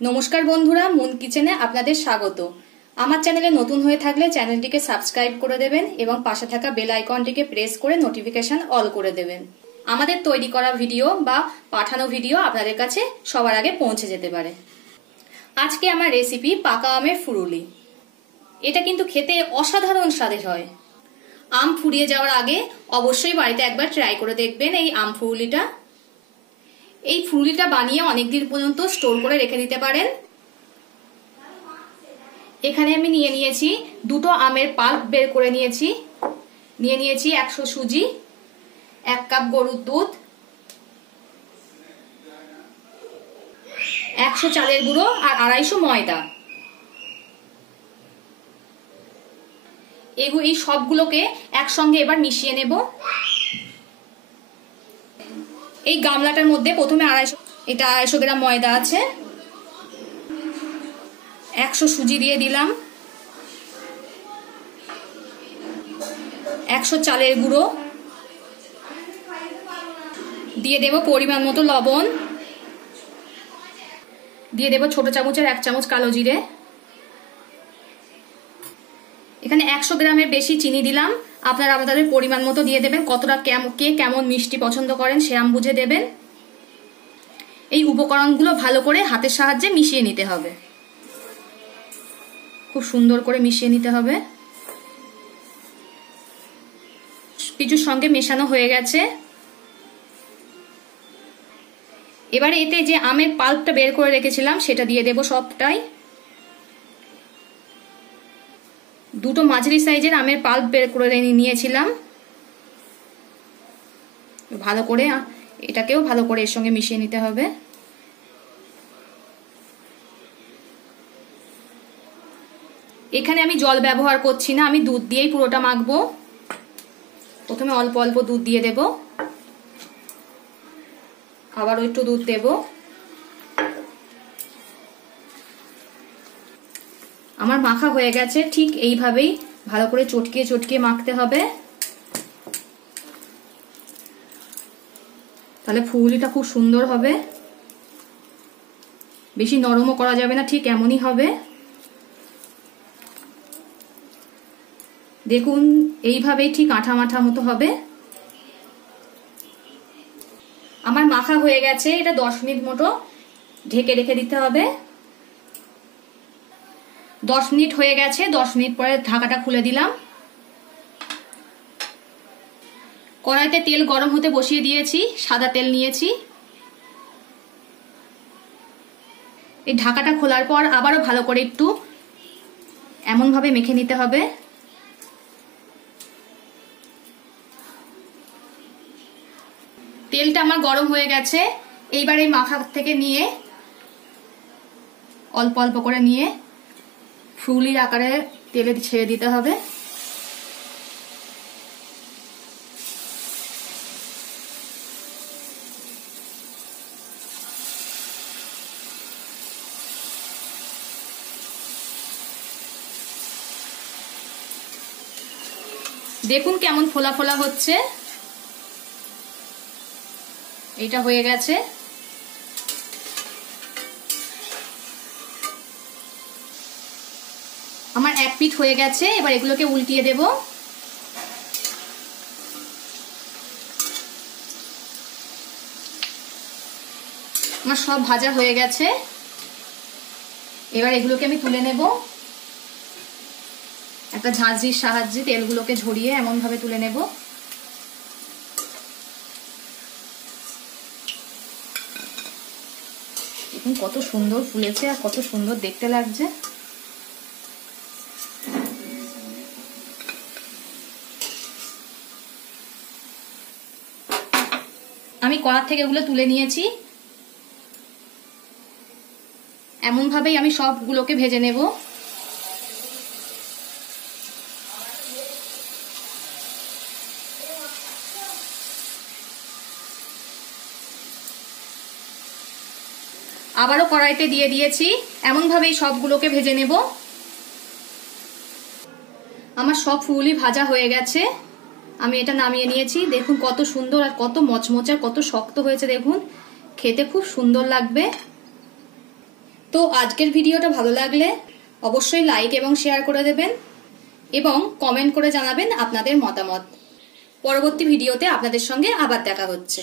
নমস্কার বন্ধুরা, মুন কিচেনে আপনাদের স্বাগত। আমার চ্যানেলে নতুন হয়ে থাকলে চ্যানেলটিকে সাবস্ক্রাইব করে দেবেন এবং পাশে থাকা বেল আইকনটিকে প্রেস করে নোটিফিকেশন অল করে দেবেন। আমাদের তৈরি করা ভিডিও বা পাঠানো ভিডিও আপনাদের কাছে সবার আগে পৌঁছে যেতে পারে। আজকে আমার রেসিপি পাকা আমের ফুরুলি। এটা কিন্তু খেতে অসাধারণ স্বাদের হয়। আম ফুরিয়ে যাওয়ার আগে অবশ্যই বাড়িতে একবার ট্রাই করে দেখবেন এই আম ফুরুলিটা। এই ফুরুলিটা বানিয়ে অনেকদিন পর্যন্ত স্টোর করে রেখে দিতে পারেন। এখানে আমি নিয়ে নিয়েছি দুটো আমের পাল্প বের করে নিয়েছি, নিয়ে নিয়েছি 100 সুজি, 1 কাপ গরুর দুধ, 100 চালের গুঁড়ো আর 250 ময়দা। এই সবগুলোকে একসঙ্গে এবার মিশিয়ে নেব। এই গামলাটার মধ্যে প্রথমে 250 গ্রাম ময়দা আছে, 100 সুজি দিয়ে দিলাম, 100 চালের গুঁড়ো দিয়ে দেব, পরিমাণ মতো লবণ দিয়ে দেব, ছোট চামচের 1 চামচ কালো জিরে। এখানে 100 গ্রামের বেশি চিনি দিলাম। আপনারা আপনাদের পরিমাণ মতো দিয়ে দেবেন, কতটা কে কেমন মিষ্টি পছন্দ করেন সেরকম বুঝে দেবেন। এই উপকরণগুলো ভালো করে হাতের সাহায্যে মিশিয়ে নিতে হবে, খুব সুন্দর করে মিশিয়ে নিতে হবে। কিছুর সঙ্গে মেশানো হয়ে গেছে। এবারে এতে যে আমের পাল্পটা বের করে রেখেছিলাম সেটা দিয়ে দেব সবটাই। দুটো মাঝারি সাইজের আমের পাল্প বের করে নিয়েছিলাম। ভালো করে এটাকেও ভালো করে এর সঙ্গে মিশিয়ে নিতে হবে। এখানে আমি জল ব্যবহার করছি না, আমি দুধ দিয়েই পুরোটা মাখবো। প্রথমে অল্প অল্প দুধ দিয়ে দেব, আবারও একটু দুধ দেব। আমার মাখা হয়ে গেছে, ঠিক এইভাবেই ভালো করে চটকিয়ে চটকিয়ে মাখতে হবে, তাহলে ফুলুলিটা খুব সুন্দর হবে। বেশি নরমও করা যাবে না, ঠিক এমনই হবে। দেখুন এইভাবেই ঠিক আঠা মাঠা মতো হবে। আমার মাখা হয়ে গেছে, এটা 10 মিনিট মতো ঢেকে রেখে দিতে হবে। 10 মিনিট হয়ে গেছে, 10 মিনিট পরে ঢাকাটা খুলে দিলাম। কড়াইতে তেল গরম হতে বসিয়ে দিয়েছি, সাদা তেল নিয়েছি। এই ঢাকাটা খোলার পর আবারও ভালো করে একটু এমনভাবে মেখে নিতে হবে। তেলটা আমার গরম হয়ে গেছে। এইবার এই মাখা থেকে নিয়ে অল্প অল্প করে নিয়ে ফুলির আকারে তেলে ছেড়ে দিতে হবে। দেখুন কেমন ফোলা ফোলা হচ্ছে। এটা হয়ে গেছে। আমার এক পিঠ হয়ে গেছে, এবার এগুলোকে উল্টিয়ে দেব। আমার সব ভাজা হয়ে গেছে, এবার এগুলোকে আমি তুলে নেব। একটা ঝাঁঝরির সাহায্যে তেলগুলোকে ঝরিয়ে এমন ভাবে তুলে নেব। দেখুন কত সুন্দর ফুলেছে আর কত সুন্দর দেখতে লাগছে। আমি কড়ার থেকে এগুলো তুলে নিয়েছি। এমন ভাবেই আমি সবগুলোকে ভেজে নেব। আবারও কড়াইতে দিয়ে দিয়েছি, এমন ভাবেই সবগুলোকে ভেজে নেব। আমার সব ফুলই ভাজা হয়ে গেছে, আমি এটা নামিয়ে নিয়েছি। দেখুন কত সুন্দর আর কত মচমচে, কত শক্ত হয়েছে। দেখুন খেতে খুব সুন্দর লাগবে। তো আজকের ভিডিওটা ভালো লাগলে অবশ্যই লাইক এবং শেয়ার করে দেবেন এবং কমেন্ট করে জানাবেন আপনাদের মতামত। পরবর্তী ভিডিওতে আপনাদের সঙ্গে আবার দেখা হচ্ছে।